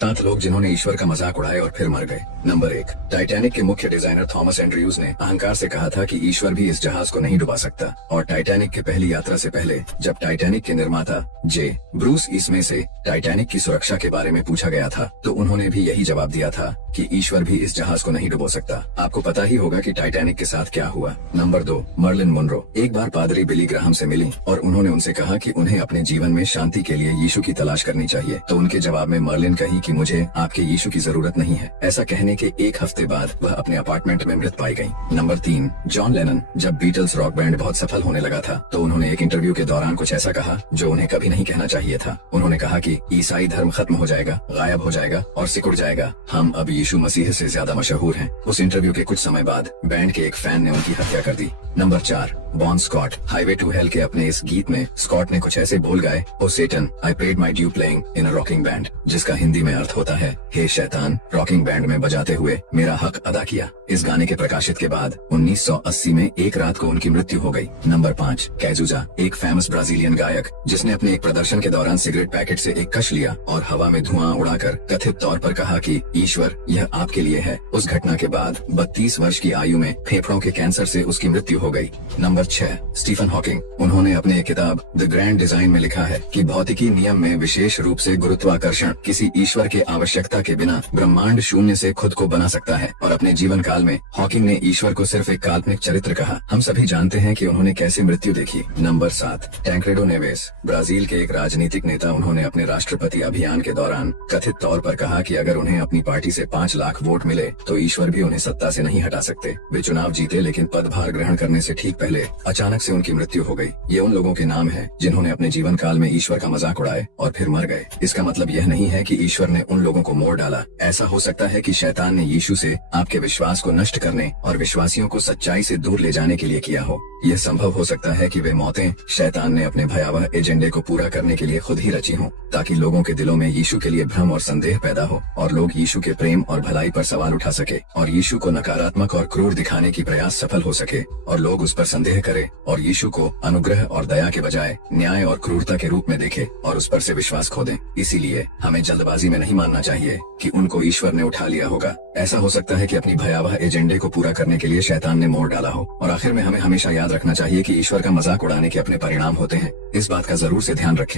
सात लोग जिन्होंने ईश्वर का मजाक उड़ाया और फिर मर गए। नंबर 1, टाइटैनिक के मुख्य डिजाइनर थॉमस एंड्रयूज ने अहंकार से कहा था कि ईश्वर भी इस जहाज को नहीं डुबा सकता। और टाइटैनिक की पहली यात्रा से पहले जब टाइटैनिक के निर्माता जे ब्रूस ईस्मे से टाइटैनिक की सुरक्षा के बारे में पूछा गया था तो उन्होंने भी यही जवाब दिया था कि ईश्वर भी इस जहाज को नहीं डुबो सकता। आपको पता ही होगा कि टाइटैनिक के साथ क्या हुआ। नंबर 2, मर्लिन मुनरो एक बार पादरी बिली ग्राहम से मिली और उन्होंने उनसे कहा कि उन्हें अपने जीवन में शांति के लिए यीशु की तलाश करनी चाहिए। तो उनके जवाब में मर्लिन कही कि मुझे आपके यीशु की जरूरत नहीं है। ऐसा कहने के एक हफ्ते बाद वह अपने अपार्टमेंट में मृत पाई गई। नंबर 3, जॉन लेनन जब बीटल्स रॉक बैंड बहुत सफल होने लगा था तो उन्होंने एक इंटरव्यू के दौरान कुछ ऐसा कहा जो उन्हें कभी नहीं कहना चाहिए था। उन्होंने कहा कि ईसाई धर्म खत्म हो जाएगा, गायब हो जाएगा और सिकुड़ जाएगा। हम अब यीशु मसीह से ज्यादा मशहूर हैं। उस इंटरव्यू के कुछ समय बाद बैंड के एक फैन ने उनकी हत्या कर दी। Number 4, Bon Scott highway to hell के अपने इस गीत में स्कॉट ने कुछ ऐसे बोल गाए, ओ सेटन I paid my dues playing in a rocking band, जिसका हिंदी में अर्थ होता है, हे शैतान रॉकिंग बैंड में बजाते हुए मेरा हक अदा किया। इस गाने के प्रकाशित के बाद 1980 में एक रात को उनकी मृत्यु हो गई। नंबर 5, कैजुजा एक फेमस ब्राजीलियन गायक जिसने अपने एक प्रदर्शन के दौरान सिगरेट पैकेट से एक कश लिया और हवा में धुआं उड़ाकर कथित तौर पर कहा कि ईश्वर यह आपके लिए है। उस घटना के बाद 32 वर्ष की आयु में फेफड़ों के कैंसर से उसकी मृत्यु हो गई। नंबर 6, स्टीफन हॉकिंग उन्होंने अपने एक किताब द ग्रैंड डिजाइन में लिखा है कि भौतिकी नियम में विशेष रूप से गुरुत्वाकर्षण किसी ईश्वर के आवश्यकता के बिना ब्रह्मांड शून्य से खुद को बना सकता है। और अपने जीवन काल में हॉकिंग ने ईश्वर को सिर्फ एक काल्पनिक चरित्र कहा। हम सभी जानते हैं कि उन्होंने कैसे मृत्यु देखी। नंबर 7, टैंक्रेडो नेवेस ब्राजील के एक राजनीतिक नेता उन्होंने अपने राष्ट्रपति अभियान के दौरान कथित तौर पर कहा कि अगर उन्हें अपनी पार्टी से 5 लाख वोट मिले तो ईश्वर भी उन्हें सत्ता से नहीं हटा सकते। वे चुनाव जीते लेकिन पदभार ग्रहण करने से ठीक पहले अचानक से उनकी मृत्यु हो गई। ये उन लोगों के नाम हैं जिन्होंने अपने जीवन काल में ईश्वर का मजाक उड़ाए और फिर मर गए। इसका मतलब यह नहीं है कि ईश्वर ने उन लोगों को मोड़ डाला। ऐसा हो सकता है कि शैतान ने यीशु से आपके विश्वास को नष्ट करने और विश्वासियों को सच्चाई से दूर ले जाने के लिए किया हो। यह संभव हो सकता है कि वे मौतें शैतान ने अपने भयावह एजेंडे को पूरा करने के लिए खुद ही रची हों, ताकि लोगों के दिलों में यीशु के लिए भ्रम और संदेह पैदा हो और लोग यीशु के प्रेम और भलाई पर सवाल उठा सके और यीशु को नकारात्मक और क्रूर दिखाने की प्रयास सफल हो सके और लोग उस पर संदेह करें और यीशु को अनुग्रह और दया के बजाय न्याय और क्रूरता के रूप में देखे और उस पर से विश्वास खो दें। इसीलिए हमें जल्दबाजी में नहीं मानना चाहिए कि उनको ईश्वर ने उठा लिया होगा। ऐसा हो सकता है कि अपनी भयावह एजेंडे को पूरा करने के लिए शैतान ने मोड़ डाला हो। और आखिर में हमें हमेशा याद रखना चाहिए कि ईश्वर का मजाक उड़ाने के अपने परिणाम होते हैं। इस बात का जरूर से ध्यान रखें।